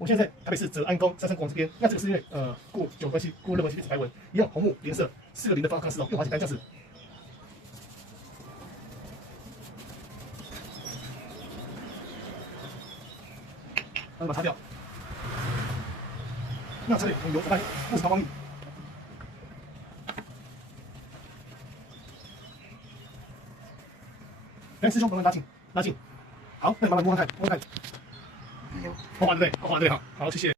我现在在台北市泽安宫三圣宫这边，那这个是因为顾酒关系、顾热关系变成白纹，一样红木连色，4个0的方康式哦，用滑简单这样子。把它擦掉。那这里用油来雾是抛光液。来，师兄，慢慢拉近，拉近。好，那你慢慢摸看看，摸看看。摸完对不对？摸完对，好，好，谢谢。